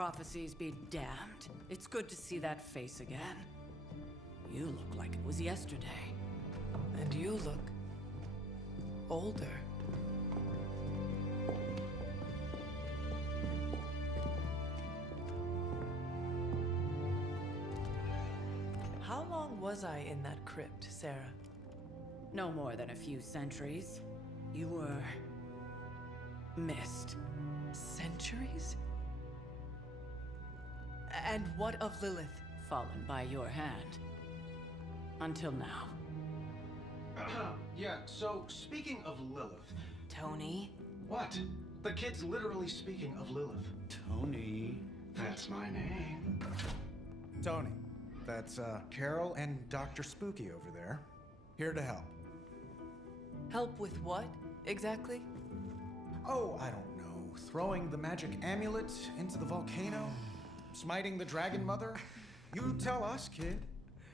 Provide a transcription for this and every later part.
prophecies be damned. It's good to see that face again. You look like it was yesterday. And you look older. How long was I in that crypt, Sarah? No more than a few centuries. You were... missed. Centuries? And what of Lilith? Fallen by your hand. Until now. Yeah, so speaking of Lilith... Tony? What? The kid's literally speaking of Lilith. Tony. That's my name. Tony, that's Carol and Dr. Spooky over there. Here to help. Help with what, exactly? Oh, I don't know. Throwing the magic amulet into the volcano? Smiting the Dragon Mother? You tell us, kid.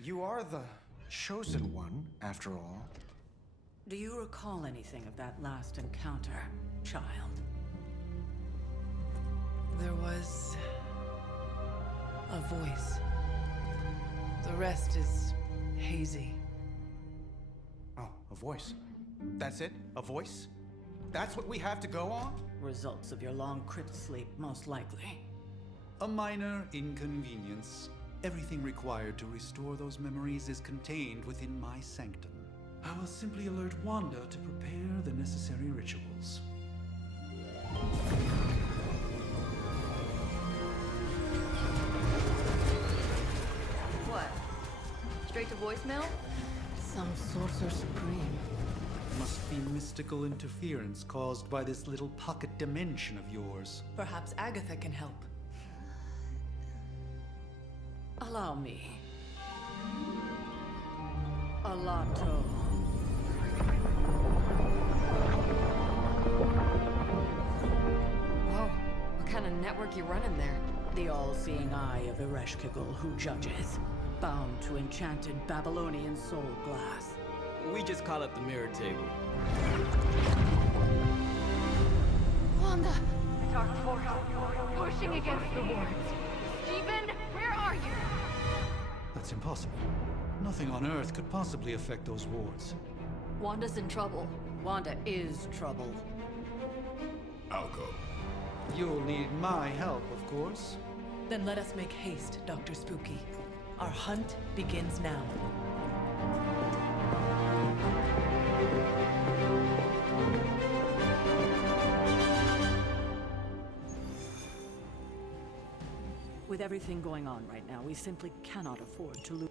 You are the chosen one, after all. Do you recall anything of that last encounter, child? There was... a voice. The rest is hazy. Oh, a voice. That's it? A voice? That's what we have to go on? Results of your long crypt sleep, most likely. A minor inconvenience. Everything required to restore those memories is contained within my sanctum. I will simply alert Wanda to prepare the necessary rituals. What? Straight to voicemail? Some sorcerer supreme. Must be mystical interference caused by this little pocket dimension of yours. Perhaps Agatha can help. Allow me. Alato. Whoa, what kind of network you running there? The all-seeing eye of Ereshkigal who judges. Bound to enchanted Babylonian soul glass. We just call it the mirror table. Wanda! The dark force, pushing against the wards. Stephen, where are you? That's impossible. Nothing on Earth could possibly affect those wards. Wanda's in trouble. Wanda is trouble. I'll go. You'll need my help, of course. Then let us make haste, Dr. Spooky. Our hunt begins now. With everything going on right now, we simply cannot afford to lose.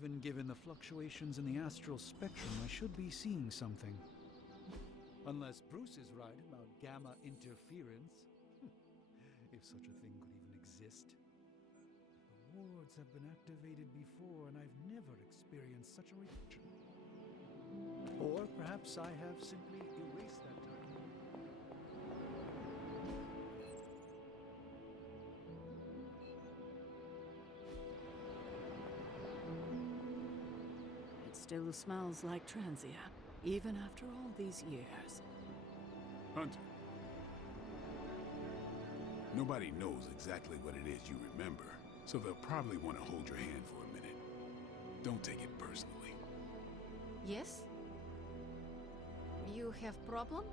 Even given the fluctuations in the astral spectrum, I should be seeing something. Unless Bruce is right about gamma interference. If such a thing could even exist. The wards have been activated before, and I've never experienced such a reaction. Or perhaps I have simply erased that time. It still smells like Transia, even after all these years. Hunter. Nobody knows exactly what it is you remember, so they'll probably want to hold your hand for a minute. Don't take it personally. Yes? You have problem?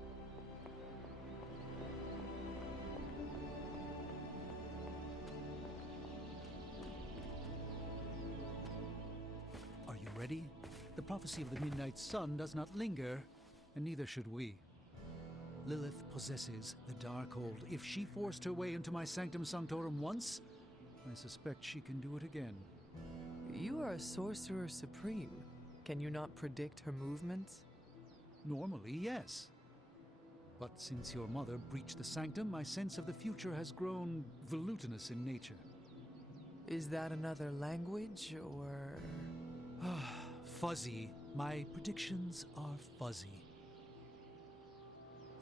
Are you ready? The prophecy of the Midnight Sun does not linger, and neither should we. Lilith possesses the Darkhold. If she forced her way into my Sanctum Sanctorum once, I suspect she can do it again. You are a sorcerer supreme. Can you not predict her movements? Normally, yes. But since your mother breached the Sanctum, my sense of the future has grown volutinous in nature. Is that another language, or...? Fuzzy. My predictions are fuzzy.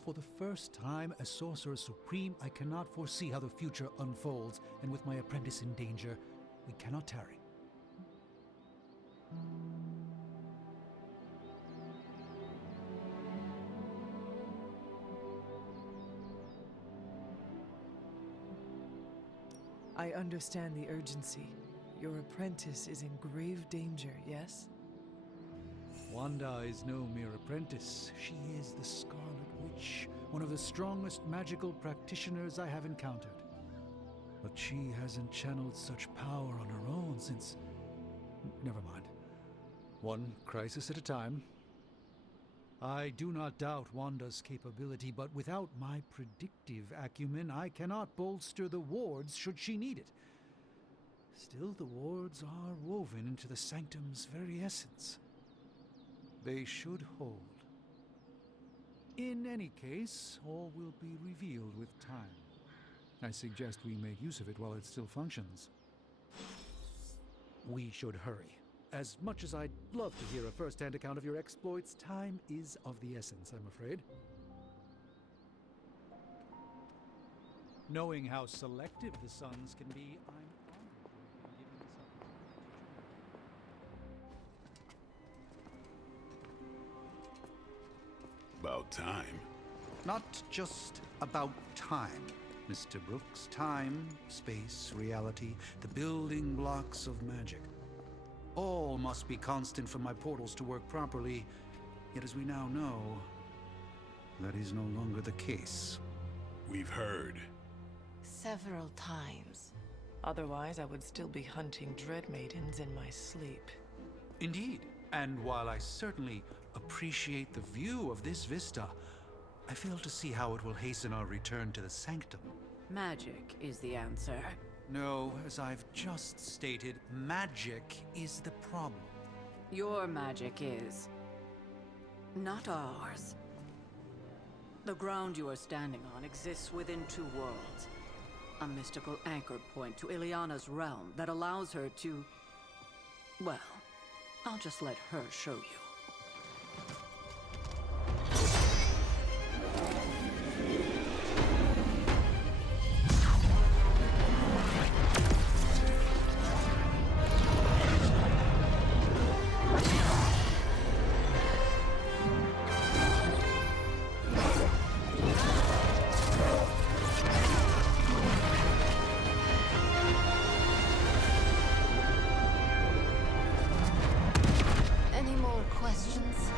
For the first time as Sorcerer Supreme, I cannot foresee how the future unfolds, and with my apprentice in danger, we cannot tarry. I understand the urgency. Your apprentice is in grave danger, yes? Wanda is no mere apprentice. She is the Scarlet Witch, one of the strongest magical practitioners I have encountered. But she hasn't channeled such power on her own since... Never mind. One crisis at a time. I do not doubt Wanda's capability, but without my predictive acumen, I cannot bolster the wards should she need it. Still, the wards are woven into the Sanctum's very essence. They should hold. In any case, all will be revealed with time. I suggest we make use of it while it still functions. We should hurry. As much as I'd love to hear a first-hand account of your exploits, time is of the essence, I'm afraid. Knowing how selective the Suns can be, I'm honored to have been given this opportunity. About time. Not just about time, Mr. Brooks. Time, space, reality, the building blocks of magic. All must be constant for my portals to work properly, yet as we now know, that is no longer the case. We've heard. Several times. Otherwise, I would still be hunting Dread Maidens in my sleep. Indeed, and while I certainly appreciate the view of this vista, I fail to see how it will hasten our return to the Sanctum. Magic is the answer. No, as I've just stated, magic is the problem. Your magic is. Not ours. The ground you are standing on exists within two worlds. A mystical anchor point to Ileana's realm that allows her to... Well, I'll just let her show you. Any more questions?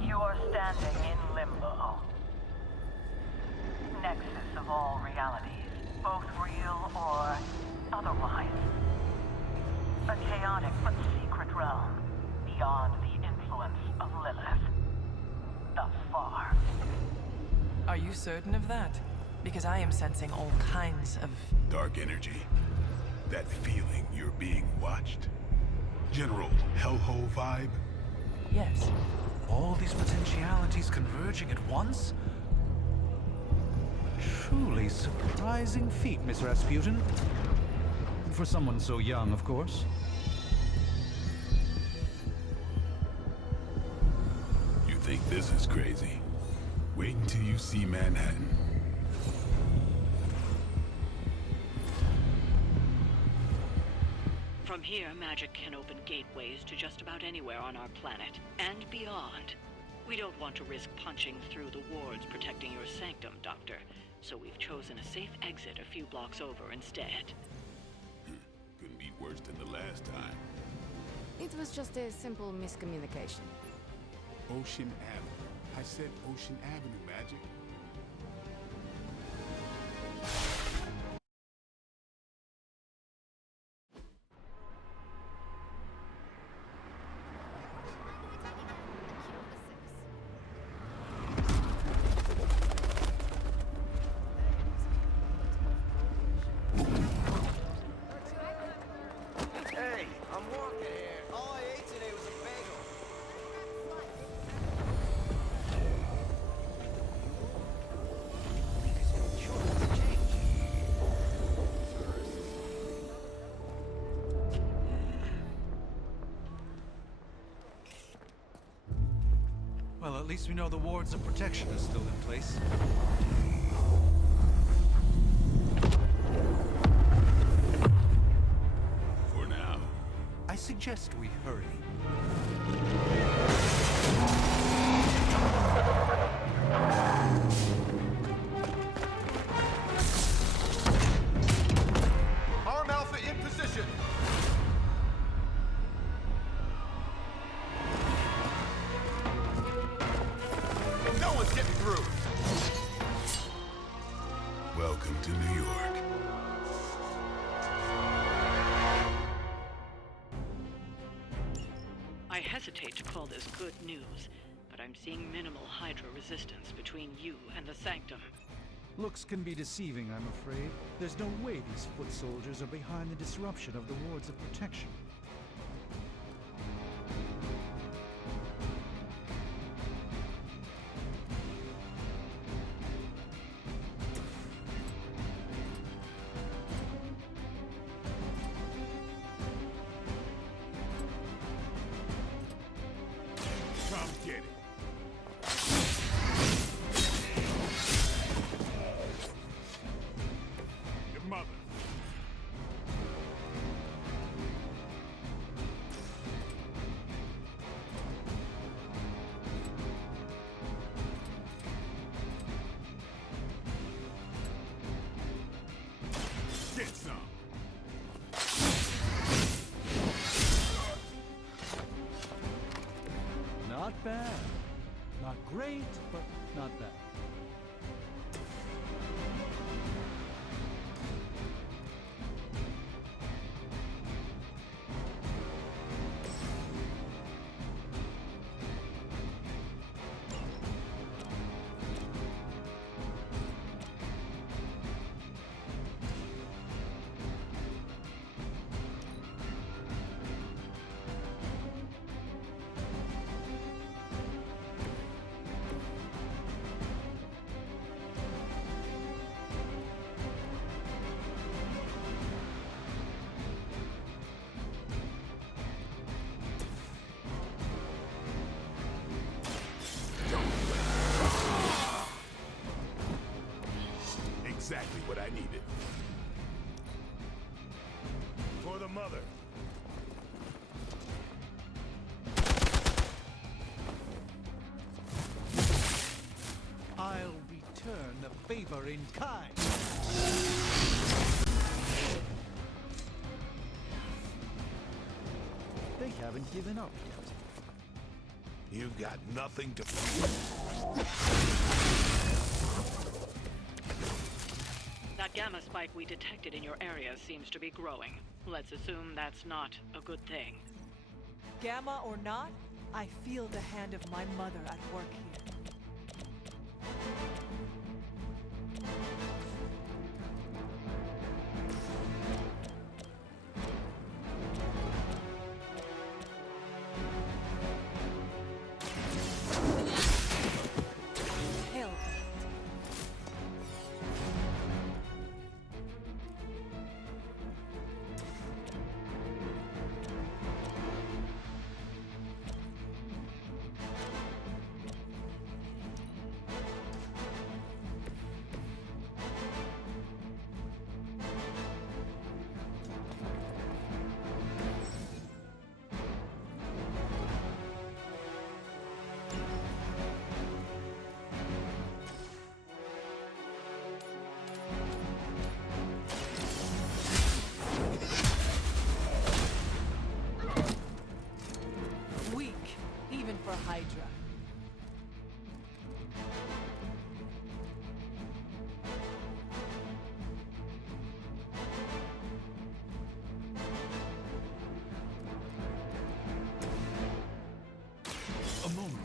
You are standing in limbo. Nexus of all realities, both real or otherwise. A chaotic but secret realm, beyond the influence of Lilith. Thus far. Are you certain of that? Because I am sensing all kinds of... Dark energy. That feeling you're being watched. General hellhole vibe. Yes. All these potentialities converging at once? Truly surprising feat, Miss Rasputin. For someone so young, of course. You think this is crazy? Wait until you see Manhattan. From here, magic can open gateways to just about anywhere on our planet, and beyond. We don't want to risk punching through the wards protecting your sanctum, Doctor, so we've chosen a safe exit a few blocks over instead. Couldn't be worse than the last time. It was just a simple miscommunication. Ocean Avenue. I said Ocean Avenue, Magic. Hey, I'm walking here. All I ate today was a bagel. Well, at least we know the wards of protection are still in place. For now. I suggest we hurry. Arm Alpha in position. No one's getting through. Welcome to New York. I hesitate to call this good news, but I'm seeing minimal Hydra resistance between you and the Sanctum. Looks can be deceiving, I'm afraid. There's no way these foot soldiers are behind the disruption of the wards of protection. Come get it. Your mother. Get some. Not bad. Not great, but not bad. Exactly what I needed. For the mother. I'll return the favor in kind. They haven't given up yet. You've got nothing to... That gamma spike we detected in your area seems to be growing. Let's assume that's not a good thing. Gamma or not, I feel the hand of my mother at work here. Hydra. A moment.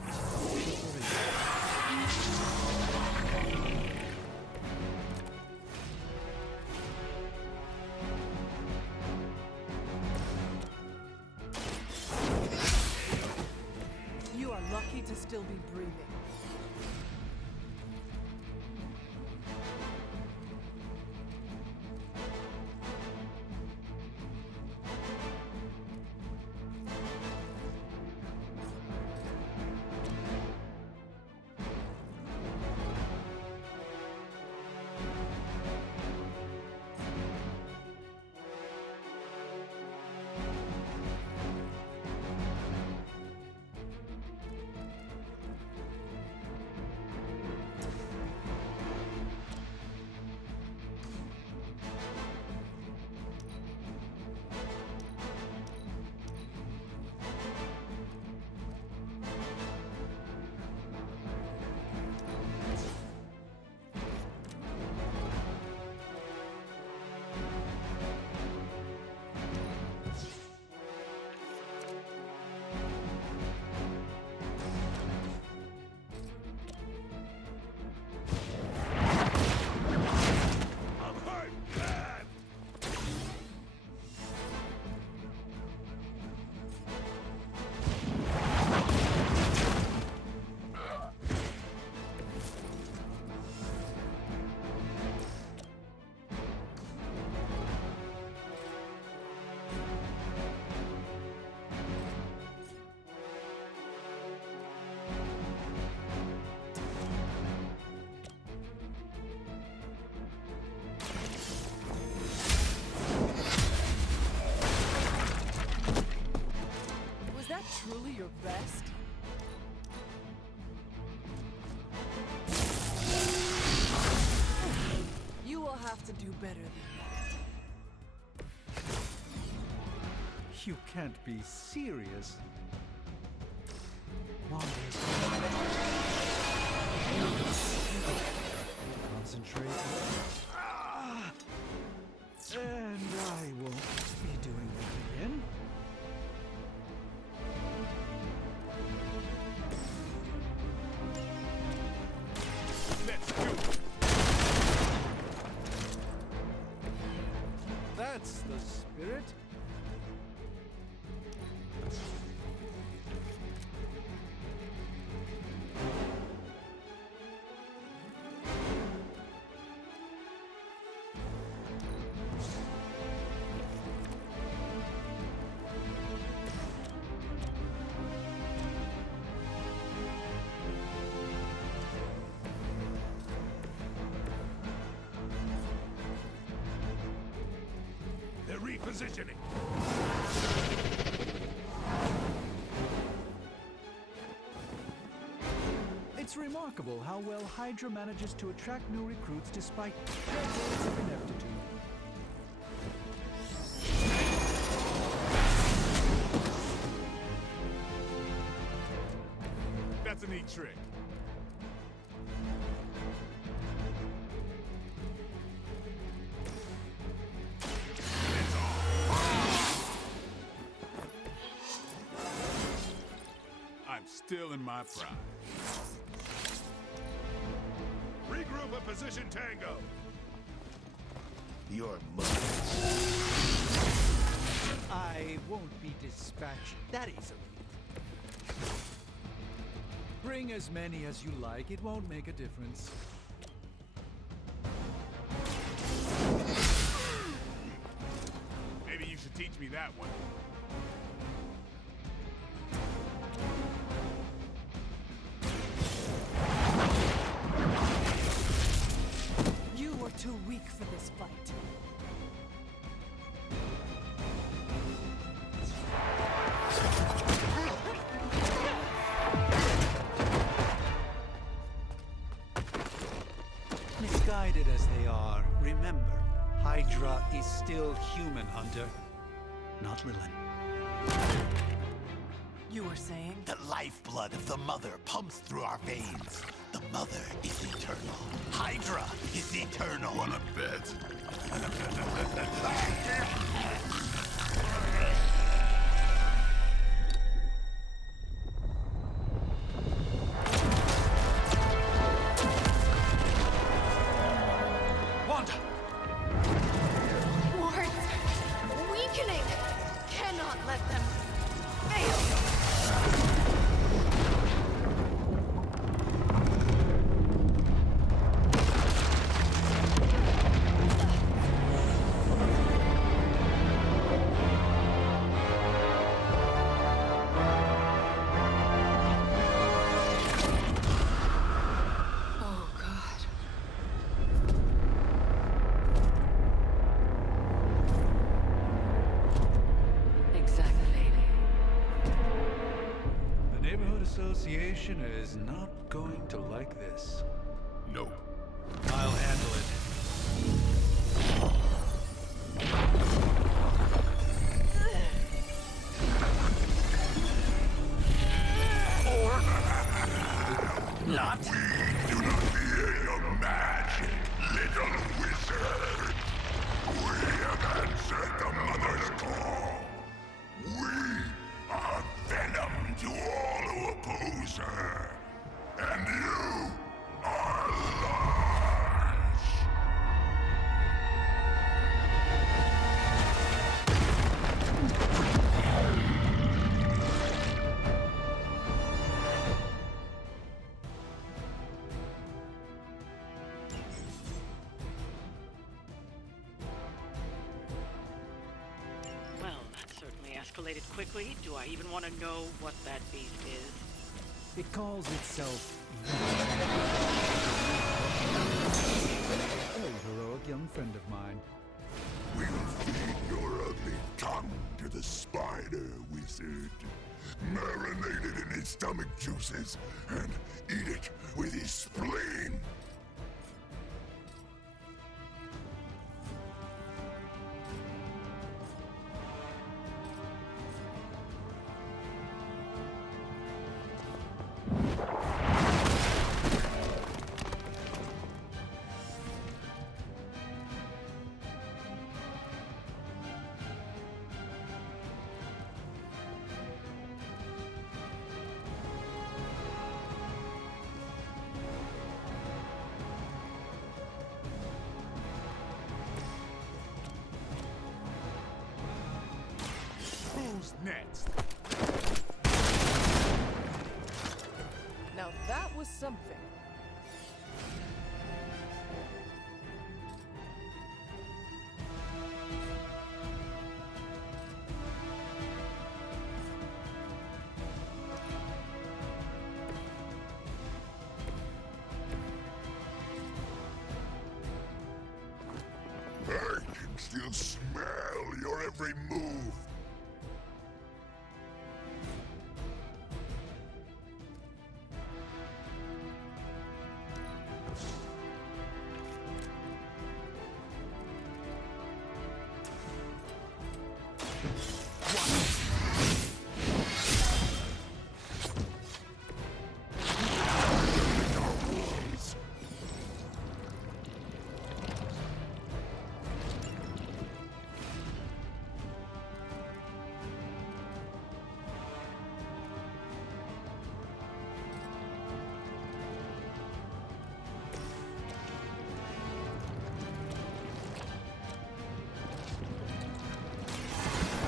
You are lucky to still be breathing. Was that truly your best? You will have to do better than that. You can't be serious. Wanda is concentrate. And I won't be doing that again. Let's do it. That's the spirit. They're repositioning. It's remarkable how well Hydra manages to attract new recruits despite decades of ineptitude. That's a neat trick. I'm still in my prime. Regroup at position Tango. Your mother. I won't be dispatched that easily. Bring as many as you like, it won't make a difference. Maybe you should teach me that one. You were too weak for this fight. Misguided as they are, remember, Hydra is still human, Hunter. Not Lilin. You were saying? The lifeblood of the mother pumps through our veins. The mother is eternal. Hydra is eternal. Wanna bet? Wanda! Wards! Weakening! Cannot let them fail! Oh, God. Exactly. The neighborhood association is not going to like this. No. I'll handle it. Not? Do not fear your magic, little wizard. We have answered the mother's call. We are venom to all who oppose her. And you are large. Well, that certainly escalated quickly. Do I even want to know what that beast is? It calls itself. A heroic young friend of mine. We'll feed your ugly tongue to the spider wizard. Marinate it in his stomach juices and eat it with his spleen. Who's next? Now that was something. I can still smell your every move.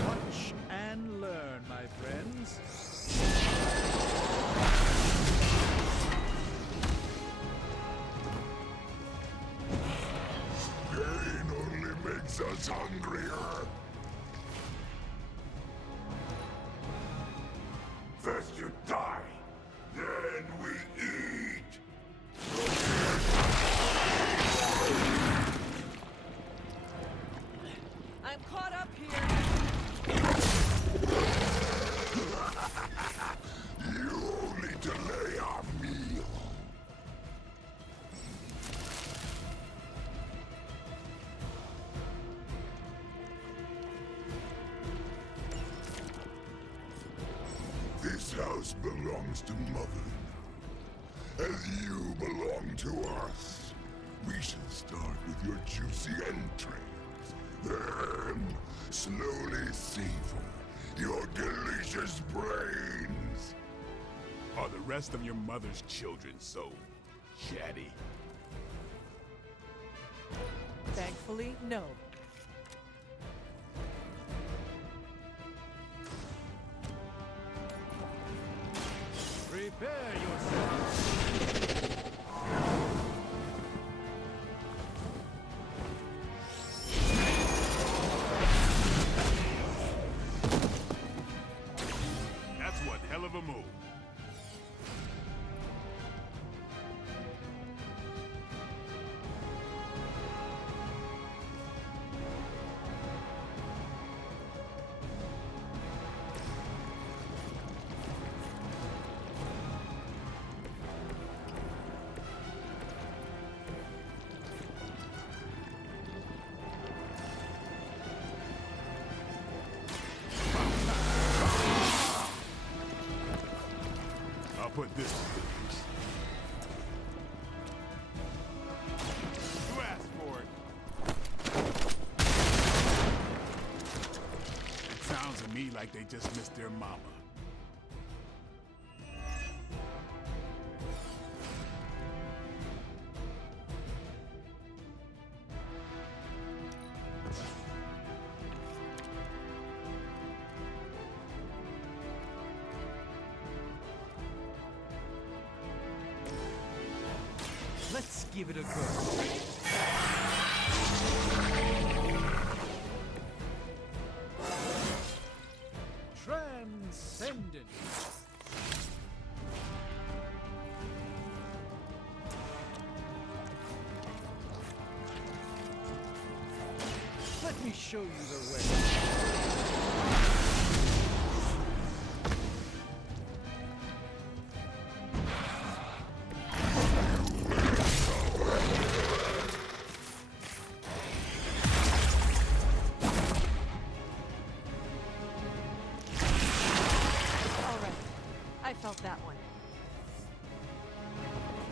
Watch and learn, my friends. Pain only makes us hungrier. First you die, then we eat. I'm caught up here. You only delay our meal. This house belongs to Mother now. As you belong to us. We shall start with your juicy entrails. Then, slowly savor your delicious brains. Are the rest of your mother's children so chatty? Thankfully, no. Prepare yourself. That's one hell of a move. I'll put this to good use. You asked for it. It sounds to me like they just missed their mama. Let's give it a go. Transcendent. Let me show you the way. I felt that one.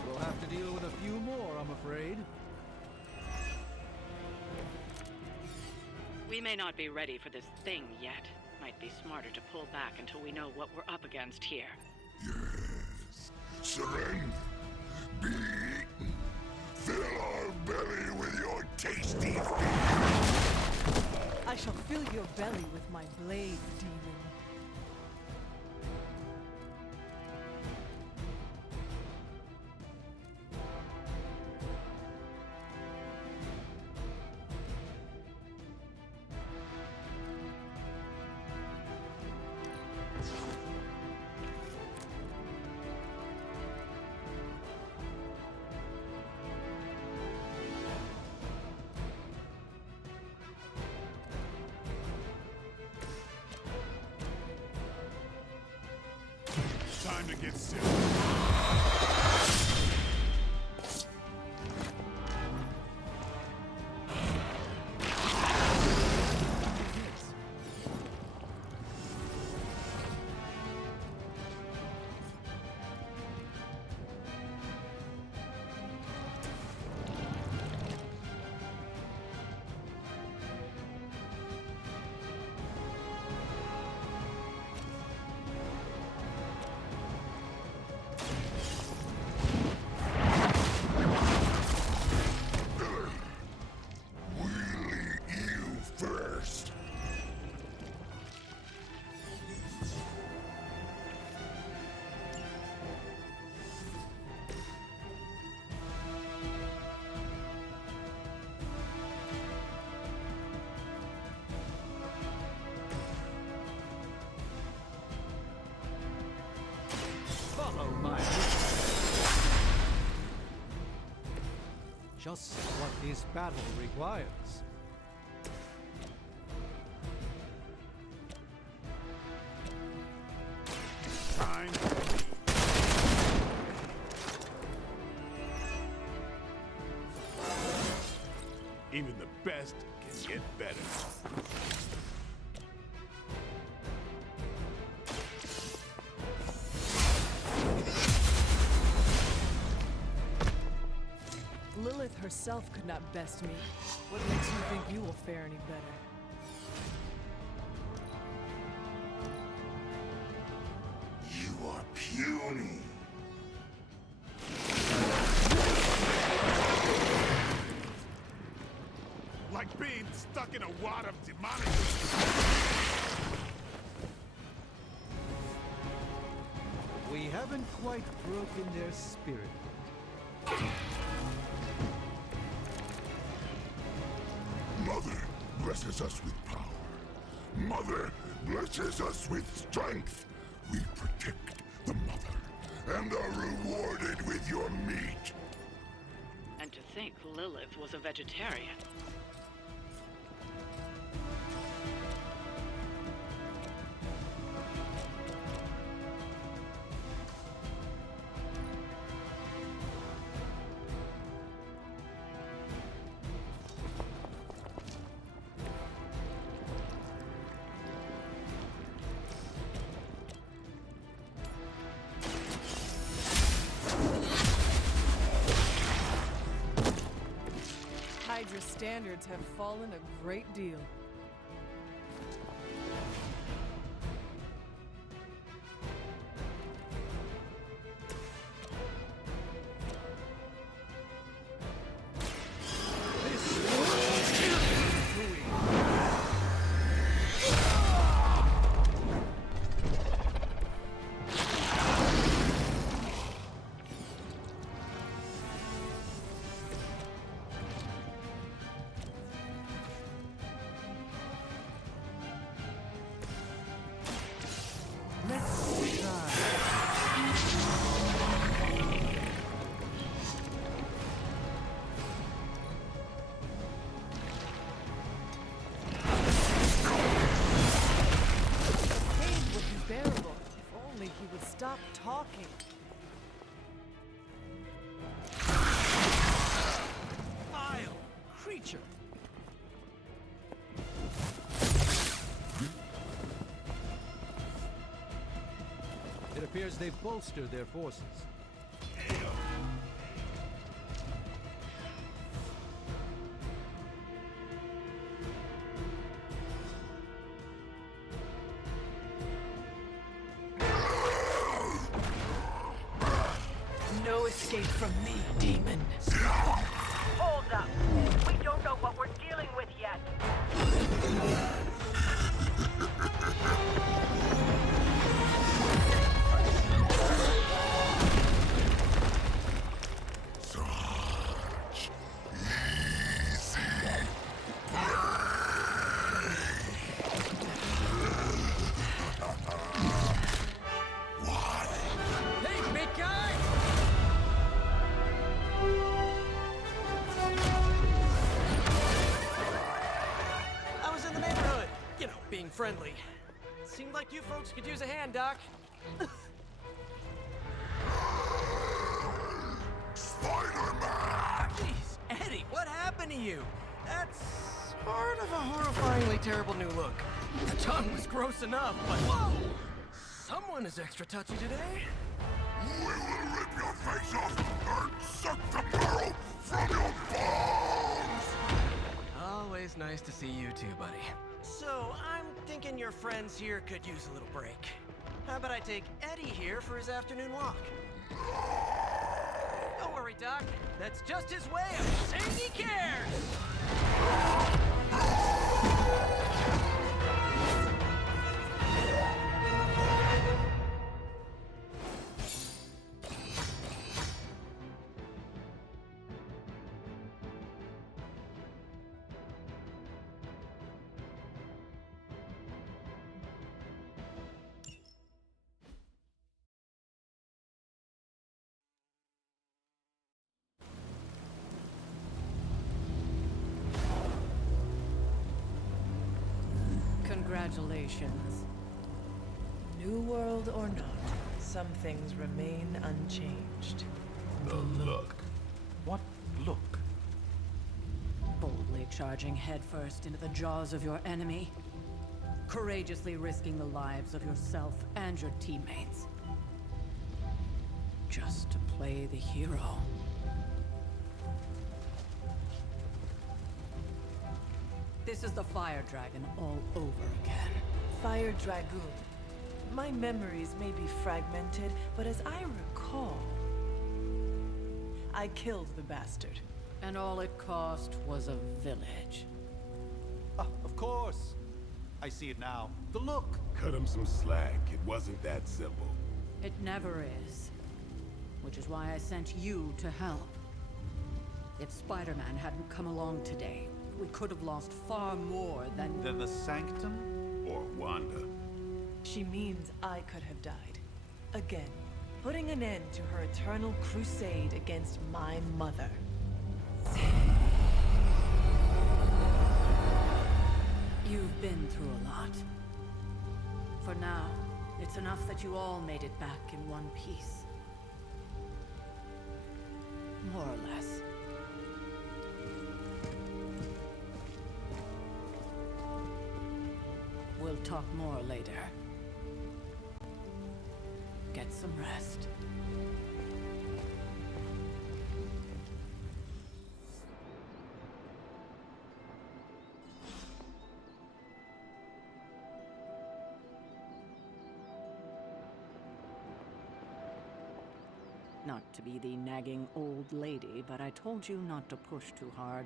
We'll have to deal with a few more, I'm afraid. We may not be ready for this thing yet. Might be smarter to pull back until we know what we're up against here. Yes. Surrender. Be eaten. Fill our belly with your tasty food. I shall fill your belly with my blade, demon. Time to get sick. Follow my lead. Just what this battle requires. Time. Even the best can get better. herself could not best me. What makes you think you will fare any better? You are puny. Like being stuck in a wad of demonic... We haven't quite broken their spirit. Mother blesses us with power. Mother blesses us with strength. We protect the mother and are rewarded with your meat. And to think Lilith was a vegetarian. Hydra's standards have fallen a great deal. Stop talking. Vile creature! It appears they've bolstered their forces. No escape from me, demon. Hold up. We don't know what we're dealing with yet. Such easy Why? Hey, big guy! I was in the neighborhood, you know, being friendly. Seemed like you folks could use a hand, Doc. Spider-Man! Jeez, Eddie, what happened to you? That's sort of a horrifyingly terrible new look. The tongue was gross enough, but whoa! Someone is extra touchy today. We will rip your face off and suck the marrow from your bones! Always nice to see you too, buddy. So, I'm thinking your friends here could use a little break. How about I take Eddie here for his afternoon walk? Don't worry, Doc. That's just his way of saying he cares! Congratulations. New world or not, some things remain unchanged. The look. What look? Boldly charging headfirst into the jaws of your enemy. Courageously risking the lives of yourself and your teammates. Just to play the hero. This is the Fire Dragon all over again. Fire Dragoon. My memories may be fragmented, but as I recall, I killed the bastard. And all it cost was a village. Of course. I see it now. The look. Cut him some slack. It wasn't that simple. It never is. Which is why I sent you to help. If Spider-Man hadn't come along today, we could have lost far more than The Sanctum? Or Wanda. She means I could have died. Again, putting an end to her eternal crusade against my mother. You've been through a lot. For now, it's enough that you all made it back in one piece. More or less. We'll talk more later. Get some rest. Not to be the nagging old lady, but I told you not to push too hard.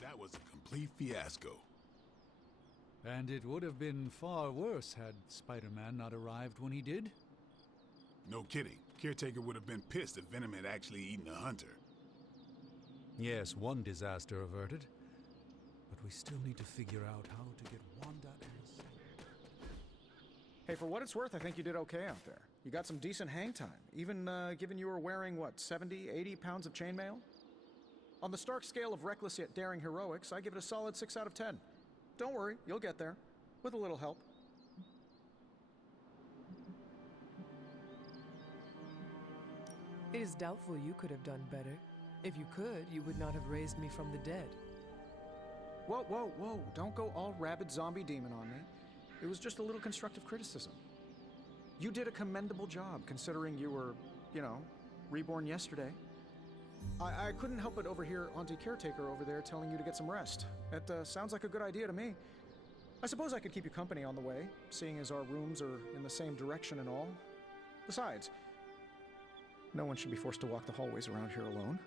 That was a complete fiasco. And it would have been far worse had Spider-Man not arrived when he did. No kidding. Caretaker would have been pissed if Venom had actually eaten a hunter. Yes, one disaster averted. But we still need to figure out how to get Wanda and... Hey, for what it's worth, I think you did okay out there. You got some decent hang time, even given you were wearing, what, 70, 80 pounds of chainmail? On the Stark scale of reckless yet daring heroics, I give it a solid 6 out of 10. Don't worry, you'll get there. With a little help. It is doubtful you could have done better. If you could, you would not have raised me from the dead. Whoa, whoa, whoa. Don't go all rabid zombie demon on me. It was just a little constructive criticism. You did a commendable job, considering you were, you know, reborn yesterday. I couldn't help but overhear Auntie Caretaker over there telling you to get some rest. It sounds like a good idea to me. I suppose I could keep you company on the way, seeing as our rooms are in the same direction and all. Besides, no one should be forced to walk the hallways around here alone.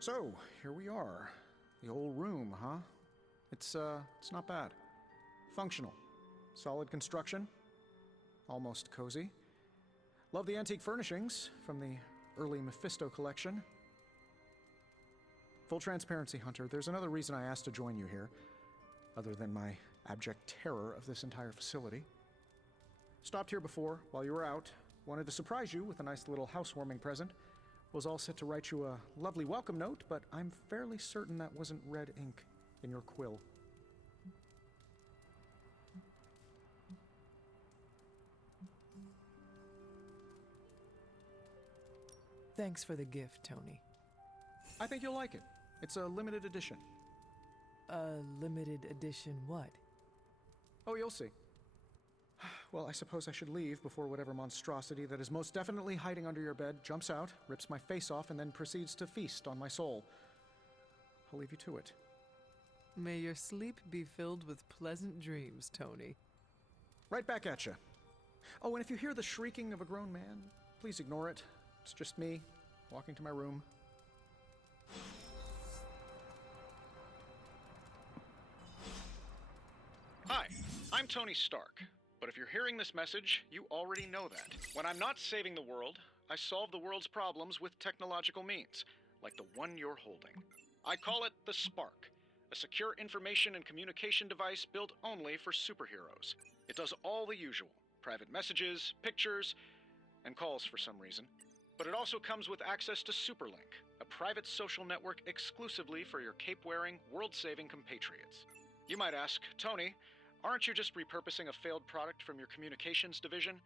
So, here we are. The old room, huh? It's not bad. Functional. Solid construction. Almost cozy. Love the antique furnishings from the early Mephisto collection. Full transparency, Hunter, there's another reason I asked to join you here, other than my abject terror of this entire facility. Stopped here before, while you were out. Wanted to surprise you with a nice little housewarming present. Was all set to write you a lovely welcome note, but I'm fairly certain that wasn't red ink in your quill. Thanks for the gift, Tony. I think you'll like it. It's a limited edition. A limited edition what? Oh, you'll see. Well, I suppose I should leave before whatever monstrosity that is most definitely hiding under your bed jumps out, rips my face off, and then proceeds to feast on my soul. I'll leave you to it. May your sleep be filled with pleasant dreams, Tony. Right back at you. Oh, and if you hear the shrieking of a grown man, please ignore it. It's just me, walking to my room. Hi, I'm Tony Stark. But if you're hearing this message, you already know that. When I'm not saving the world, I solve the world's problems with technological means, like the one you're holding. I call it the Spark, a secure information and communication device built only for superheroes. It does all the usual, private messages, pictures, and calls for some reason. But it also comes with access to Superlink, a private social network exclusively for your cape-wearing, world-saving compatriots. You might ask, Tony, aren't you just repurposing a failed product from your communications division?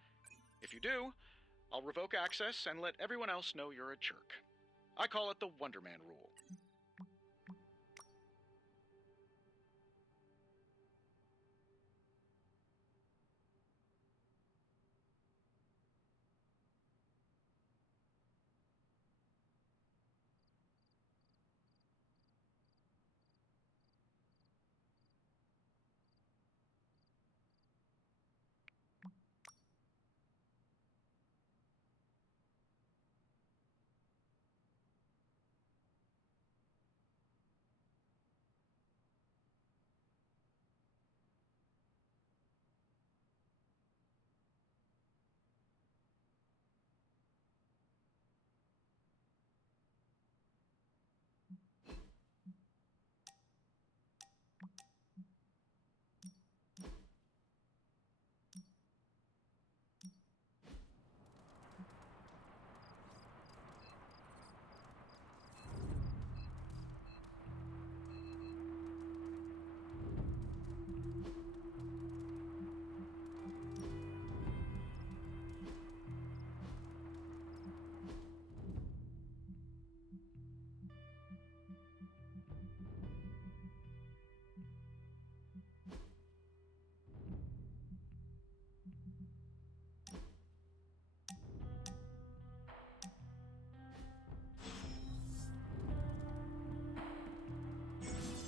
If you do, I'll revoke access and let everyone else know you're a jerk. I call it the Wonder Man rule.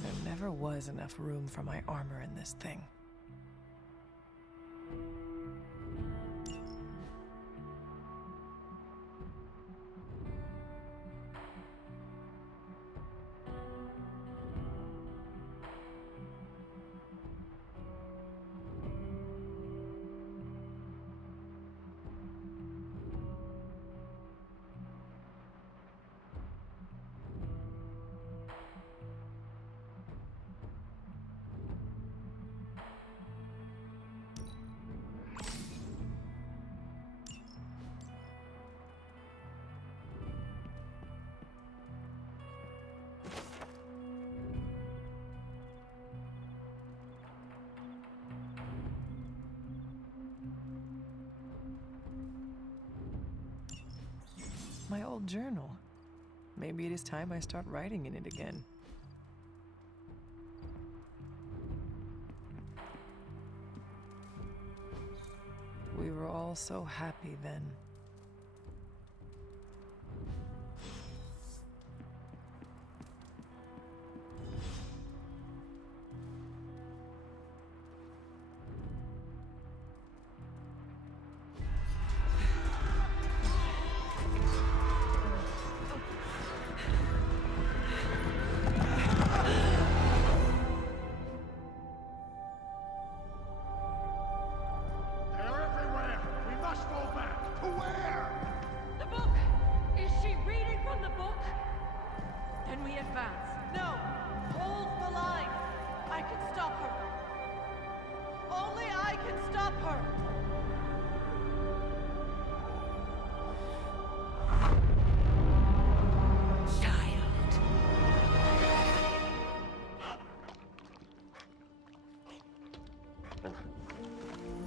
There never was enough room for my armor in this thing. My old journal. Maybe it is time I start writing in it again. We were all so happy then.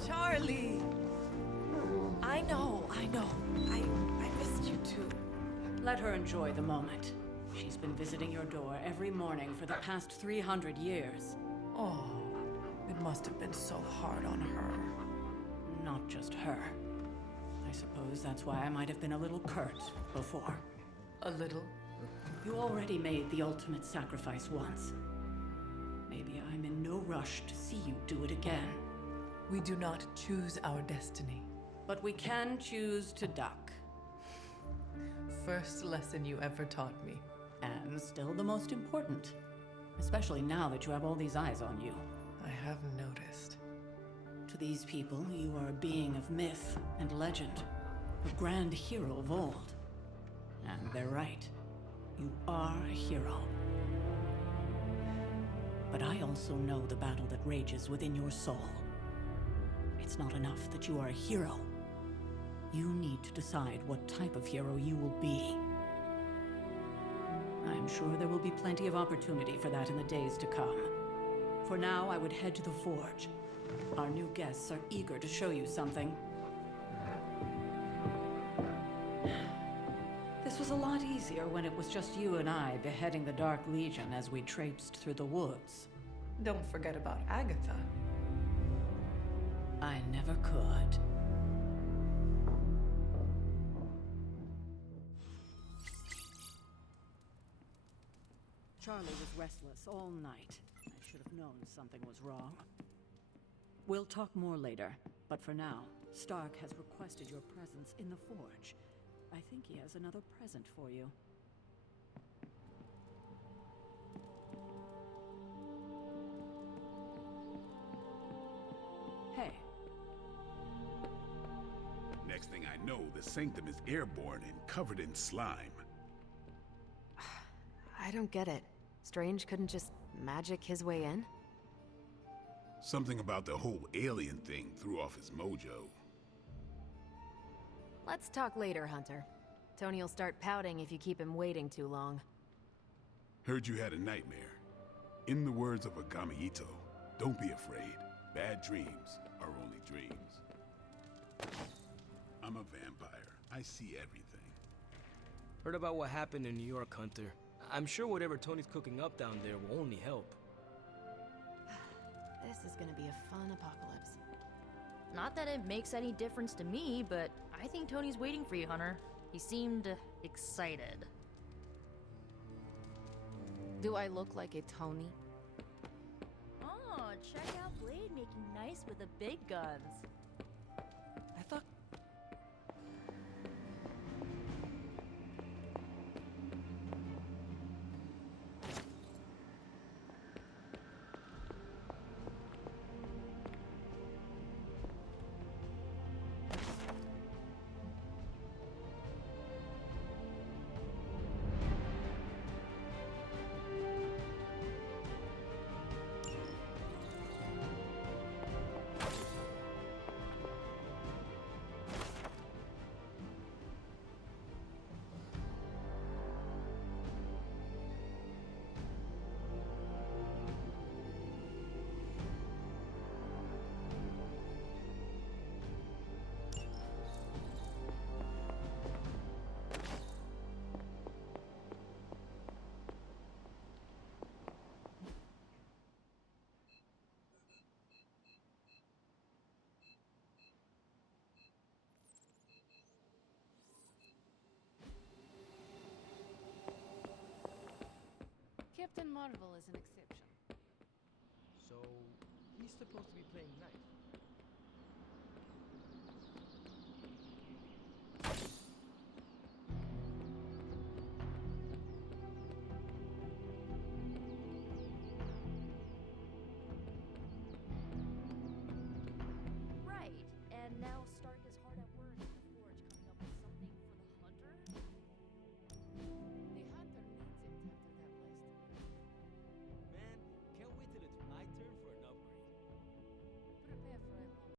Charlie! I know. I missed you too. Let her enjoy the moment. She's been visiting your door every morning for the past 300 years. Oh, it must have been so hard on her. Not just her. I suppose that's why I might have been a little curt before. A little? You already made the ultimate sacrifice once. Maybe I'm in no rush to see you do it again. We do not choose our destiny. But we can choose to duck. First lesson you ever taught me. And still the most important. Especially now that you have all these eyes on you. I have noticed. To these people, you are a being of myth and legend. A grand hero of old. And they're right. You are a hero. But I also know the battle that rages within your soul. It's not enough that you are a hero. You need to decide what type of hero you will be. I'm sure there will be plenty of opportunity for that in the days to come. For now, I would head to the forge. Our new guests are eager to show you something. This was a lot easier when it was just you and I beheading the Dark Legion as we traipsed through the woods. Don't forget about Agatha. I never could. Charlie was restless all night. I should have known something was wrong. We'll talk more later, but for now, Stark has requested your presence in the Forge. I think he has another present for you. Hey. Next thing I know, the Sanctum is airborne and covered in slime. I don't get it. Strange couldn't just magic his way in? Something about the whole alien thing threw off his mojo. Let's talk later, Hunter. Tony will start pouting if you keep him waiting too long. Heard you had a nightmare. In the words of Agami Ito, don't be afraid. Bad dreams are only dreams. I'm a vampire. I see everything. Heard about what happened in New York, Hunter. I'm sure whatever Tony's cooking up down there will only help. This is gonna be a fun apocalypse. Not that it makes any difference to me, but I think Tony's waiting for you, Hunter. He seemed excited. Do I look like a Tony? Oh, check out Blade making nice with the big guns. I thought... Captain Marvel is an exception. So, he's supposed to be playing nice.